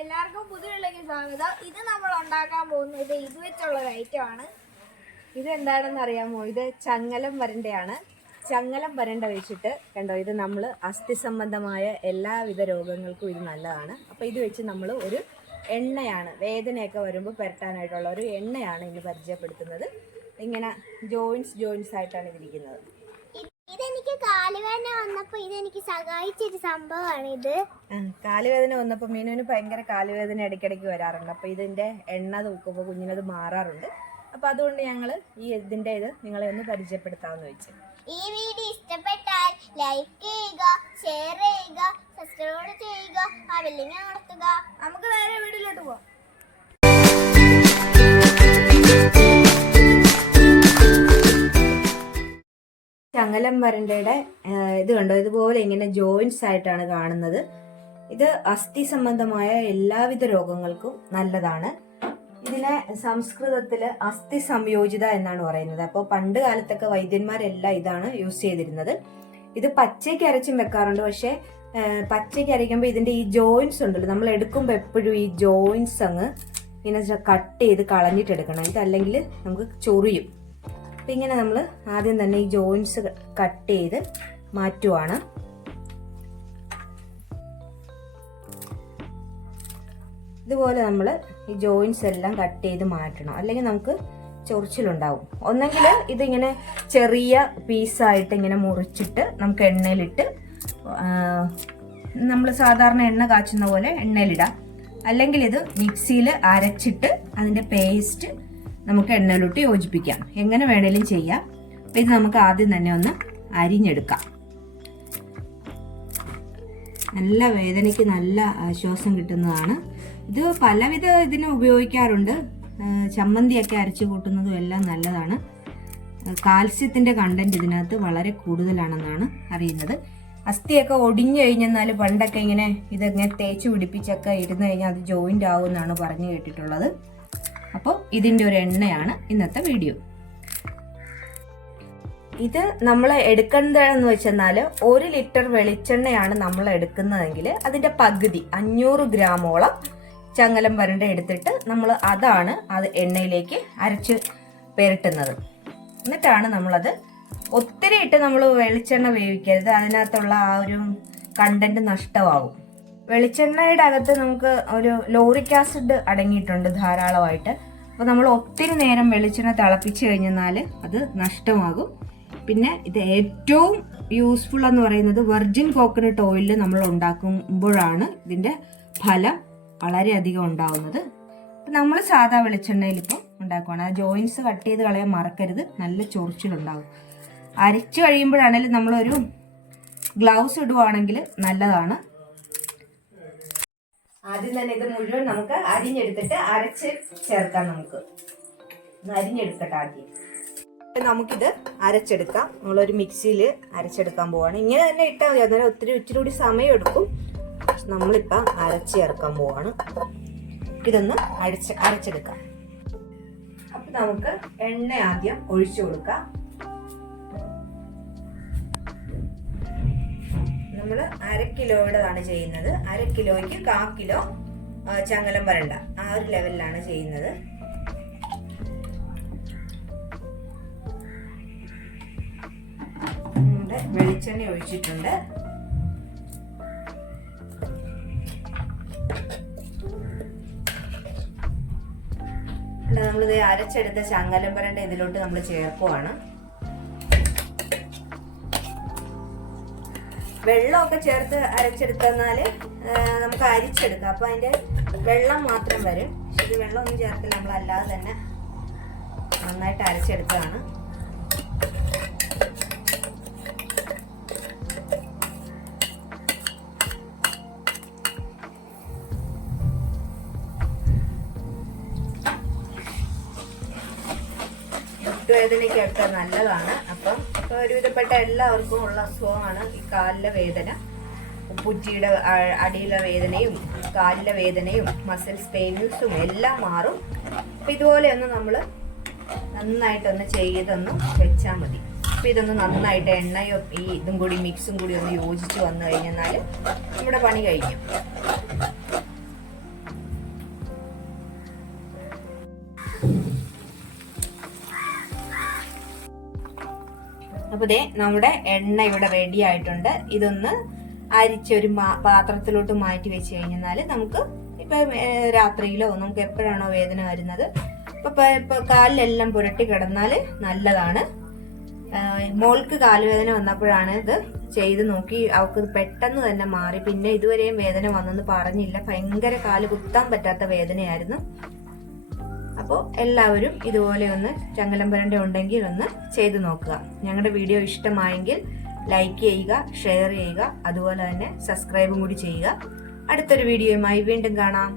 എല്ലാവർക്കും പുതിയുള്ളെങ്കിൽ സ്വാഗതം. ഇത് നമ്മൾ ഉണ്ടാക്കാൻ പോകുന്നത് ഇത് വെച്ചുള്ള ഒരു ഐറ്റം ആണ്. ഇത് എന്താണെന്ന് അറിയാമോ? ഇത് ചങ്ങലം വരണ്ടയാണ്. ചങ്ങലം വരണ്ട വെച്ചിട്ട് കണ്ടോ ഇത് നമ്മൾ അസ്ഥി സംബന്ധമായ എല്ലാവിധ രോഗങ്ങൾക്കും ഇത് നല്ലതാണ്. അപ്പോൾ ഇത് വെച്ച് നമ്മൾ ഒരു എണ്ണയാണ് വേദനയൊക്കെ വരുമ്പോൾ പുരട്ടാനായിട്ടുള്ള ഒരു എണ്ണയാണ് ഇന്ന് പരിചയപ്പെടുത്തുന്നത്. ഇങ്ങനെ ജോയിൻസ് ജോയിൻസ് ആയിട്ടാണ് ഇതിരിക്കുന്നത്. കാലുവേദന വന്നപ്പോൾ ഇതെനിക്ക് സഹായിച്ചൊരു സംഭവമാണ് ഇത്. കാലുവേദന വന്നപ്പോൾ മീനുവിന് ഭയങ്കര കാലുവേദന ഇടയ്ക്കിടയ്ക്ക് വരാറുണ്ട്. അപ്പൊ ഇതിന്റെ എണ്ണ തൂക്കുമ്പോൾ കുഞ്ഞിനത് മാറാറുണ്ട്. അപ്പൊ അതുകൊണ്ട് ഞങ്ങൾ ഈ ഇതിന്റെ ഇത് നിങ്ങളെ ഒന്ന് പരിചയപ്പെടുത്താമെന്ന് വെച്ചു. ഈ വീഡിയോ ഇഷ്ടപ്പെട്ടാൽ ലൈക്ക് ചെയ്യുക ഷെയർ ചെയ്യുക സബ്സ്ക്രൈബ് ചെയ്യുക ആ ബെല്ലിനെ അമർത്തുക. നമുക്ക് വേറെ വീഡിയോയിലോട്ട് പോവാം. ചങ്ങലം വരണ്ടയുടെ ഇത് കണ്ടോ? ഇതുപോലെ ഇങ്ങനെ ജോയിൻസ് ആയിട്ടാണ് കാണുന്നത്. ഇത് അസ്ഥി സംബന്ധമായ എല്ലാവിധ രോഗങ്ങൾക്കും നല്ലതാണ്. ഇതിനെ സംസ്കൃതത്തിൽ അസ്ഥി സംയോജിത എന്നാണ് പറയുന്നത്. അപ്പോൾ പണ്ട് കാലത്തൊക്കെ വൈദ്യന്മാരെല്ലാം ഇതാണ് യൂസ് ചെയ്തിരുന്നത്. ഇത് പച്ചയ്ക്ക് അരച്ചും വെക്കാറുണ്ട്. പക്ഷേ പച്ചയ്ക്ക് അരയ്ക്കുമ്പോൾ ഇതിന്റെ ഈ ജോയിൻസ് ഉണ്ടല്ലോ നമ്മൾ എടുക്കുമ്പോൾ എപ്പോഴും ഈ ജോയിൻസ് അങ്ങ് ഇങ്ങനെ കട്ട് ചെയ്ത് കളഞ്ഞിട്ടെടുക്കണം. ഇതല്ലെങ്കിൽ നമുക്ക് ചൊറിയും. അപ്പം ഇങ്ങനെ നമ്മൾ ആദ്യം തന്നെ ഈ ജോയിൻസ് കട്ട് ചെയ്ത് മാറ്റുവാണ്. ഇതുപോലെ നമ്മൾ ഈ ജോയിൻസ് എല്ലാം കട്ട് ചെയ്ത് മാറ്റണം. അല്ലെങ്കിൽ നമുക്ക് ചൊറിച്ചിലുണ്ടാവും. ഒന്നെങ്കിൽ ഇതിങ്ങനെ ചെറിയ പീസായിട്ട് ഇങ്ങനെ മുറിച്ചിട്ട് നമുക്ക് എണ്ണയിലിട്ട് നമ്മൾ സാധാരണ എണ്ണ കാച്ചുന്ന പോലെ എണ്ണയിലിടാം. അല്ലെങ്കിൽ ഇത് മിക്സിയിൽ അരച്ചിട്ട് അതിന്റെ പേസ്റ്റ് നമുക്ക് എണ്ണയിലോട്ട് യോജിപ്പിക്കാം. എങ്ങനെ വേണേലും ചെയ്യാം. അപ്പം ഇത് നമുക്ക് ആദ്യം തന്നെ ഒന്ന് അരിഞ്ഞെടുക്കാം. നല്ല വേദനയ്ക്ക് നല്ല ആശ്വാസം കിട്ടുന്നതാണ്. ഇത് പലവിധ ഇതിന് ഉപയോഗിക്കാറുണ്ട്. ചമ്മന്തിയൊക്കെ അരച്ചു കൂട്ടുന്നതും എല്ലാം നല്ലതാണ്. കാൽസ്യത്തിന്റെ കണ്ടന്റ് ഇതിനകത്ത് വളരെ കൂടുതലാണെന്നാണ് അറിയുന്നത്. അസ്ഥിയൊക്കെ ഒടിഞ്ഞു കഴിഞ്ഞെന്നാൽ പണ്ടൊക്കെ ഇങ്ങനെ ഇതെങ്ങനെ തേച്ച് പിടിപ്പിച്ചൊക്കെ ഇരുന്ന് കഴിഞ്ഞാൽ അത് ജോയിന്റ് ആകുമെന്നാണ് പറഞ്ഞു കേട്ടിട്ടുള്ളത്. അപ്പോൾ ഇതിന്റെ ഒരു എണ്ണയാണ് ഇന്നത്തെ വീഡിയോ. ഇത് നമ്മൾ എടുക്കേണ്ടതെന്ന് വെച്ചെന്നാൽ ഒരു ലിറ്റർ വെളിച്ചെണ്ണയാണ് നമ്മൾ എടുക്കുന്നതെങ്കിൽ അതിന്റെ പകുതി അഞ്ഞൂറ് ഗ്രാമോളം ചങ്ങലം വരണ്ട എടുത്തിട്ട് നമ്മൾ അതാണ് അത് എണ്ണയിലേക്ക് അരച്ച് പെരട്ടുന്നത്. എന്നിട്ടാണ് നമ്മളത് ഒത്തിരി ഇട്ട് നമ്മൾ വെളിച്ചെണ്ണ വേവിക്കരുത് അതിനകത്തുള്ള ആ ഒരു കണ്ടന്റ് നഷ്ടമാവും. വെളിച്ചെണ്ണയുടെ അകത്ത് നമുക്ക് ഒരു ലോറിക് ആസിഡ് അടങ്ങിയിട്ടുണ്ട് ധാരാളമായിട്ട്. അപ്പോൾ നമ്മൾ ഒത്തിരി നേരം വെളിച്ചെണ്ണ തിളപ്പിച്ച് കഴിഞ്ഞാൽ അത് നഷ്ടമാകും. പിന്നെ ഇത് ഏറ്റവും യൂസ്ഫുൾ എന്ന് പറയുന്നത് വെർജിൻ കോക്കനട്ട് ഓയിലിൽ നമ്മൾ ഉണ്ടാക്കുമ്പോഴാണ് ഇതിന്റെ ഫലം വളരെയധികം ഉണ്ടാവുന്നത്. നമ്മൾ സാധാ വെളിച്ചെണ്ണയിൽ ഇപ്പം ഉണ്ടാക്കുവാണ്. ആ ജോയിൻസ് കട്ട് ചെയ്ത് കളയാൻ മറക്കരുത്. നല്ല ചൊറിച്ചിലുണ്ടാകും അരച്ച് കഴിയുമ്പോഴാണെങ്കിലും നമ്മളൊരു ഗ്ലൗസ് ഇടുവാണെങ്കിൽ നല്ലതാണ്. ആദ്യം തന്നെ ഇത് മുഴുവൻ നമുക്ക് അരിഞ്ഞെടുത്തിട്ട് അരച്ച് ചേർക്കാം നമുക്ക്. അരിഞ്ഞെടുക്കട്ടെ ആദ്യം. നമുക്കിത് അരച്ചെടുക്കാം. നമ്മളൊരു മിക്സിയിൽ അരച്ചെടുക്കാൻ പോവാണ്. ഇങ്ങനെ തന്നെ ഇട്ടാൽ മതി. അന്നേരം ഒത്തിരി ഇച്ചിരി കൂടി സമയം എടുക്കും. നമ്മളിപ്പം അരച്ച് ചേർക്കാൻ പോവാണ്. ഇതൊന്ന് അരച്ച് അരച്ചെടുക്കാം. അപ്പം നമുക്ക് എണ്ണ ആദ്യം ഒഴിച്ചു കൊടുക്കാം. നമ്മൾ അര കിലോയുടേതാണ് ചെയ്യുന്നത്. അര കിലോയ്ക്ക് കാ കിലോ ചങ്ങലം വരണ്ട. ആ ഒരു ലെവലിലാണ് ചെയ്യുന്നത്. വെളിച്ചെണ്ണ ഒഴിച്ചിട്ടുണ്ട്. നമ്മളിത് അരച്ചെടുത്ത ചങ്ങലം വരണ്ട ഇതിലോട്ട് നമ്മൾ ചേർക്കുവാണ്. വെള്ളമൊക്കെ ചേർത്ത് അരച്ചെടുത്തെന്നാൽ നമുക്ക് അരിച്ചെടുക്കാം. അപ്പോൾ അതിന്റെ വെള്ളം മാത്രം വരും. പക്ഷെ ഇത് വെള്ളമൊന്നും ചേർത്തില്ല നമ്മൾ അല്ലാതെ തന്നെ നന്നായിട്ട് അരച്ചെടുത്തതാണ്. വേദനയ്ക്കൊക്കെ നല്ലതാണ്. അപ്പം ഇപ്പൊ ഒരുവിധപ്പെട്ട എല്ലാവർക്കും ഉള്ള അസുഖമാണ് ഈ കാലിലെ വേദന പുറ്റിയുടെ അടിയിലെ വേദനയും കാലിലെ വേദനയും മസിൽസ് പെയിൻസും എല്ലാം മാറും. അപ്പൊ ഇതുപോലെ ഒന്ന് നമ്മൾ നന്നായിട്ടൊന്ന് ചെയ്തൊന്ന് വെച്ചാൽ മതി. അപ്പൊ ഇതൊന്ന് നന്നായിട്ട് എണ്ണയോ ഈ ഇതും കൂടി മിക്സും കൂടി ഒന്ന് യോജിച്ച് വന്നു കഴിഞ്ഞാൽ നമ്മുടെ പണി കഴിഞ്ഞു. അപ്പൊ ദേ നമ്മുടെ എണ്ണ ഇവിടെ റെഡി ആയിട്ടുണ്ട്. ഇതൊന്ന് അരിച്ചൊരു പാത്രത്തിലോട്ട് മാറ്റി വെച്ച് കഴിഞ്ഞാൽ നമുക്ക് ഇപ്പൊ രാത്രിയിലോ നമുക്ക് എപ്പോഴാണോ വേദന വരുന്നത്. ഇപ്പം ഇപ്പൊ കാലിലെല്ലാം പുരട്ടി കിടന്നാൽ നല്ലതാണ്. മോൾക്ക് കാലുവേദന വന്നപ്പോഴാണ് ഇത് ചെയ്ത് നോക്കി. അവൾക്ക് പെട്ടെന്ന് തന്നെ മാറി. പിന്നെ ഇതുവരെയും വേദന വന്നെന്ന് പറഞ്ഞില്ല. ഭയങ്കര കാൽ കുത്താൻ പറ്റാത്ത വേദനയായിരുന്നു. അപ്പോൾ എല്ലാവരും ഇതുപോലെ ഒന്ന് ചങ്ങലം പുരണ്ട ഉണ്ടെങ്കിൽ ഒന്ന് ചെയ്തു നോക്കുക. ഞങ്ങളുടെ വീഡിയോ ഇഷ്ടമായെങ്കിൽ ലൈക്ക് ചെയ്യുക ഷെയർ ചെയ്യുക അതുപോലെ തന്നെ സബ്സ്ക്രൈബും കൂടി ചെയ്യുക. അടുത്തൊരു വീഡിയോയുമായി വീണ്ടും കാണാം.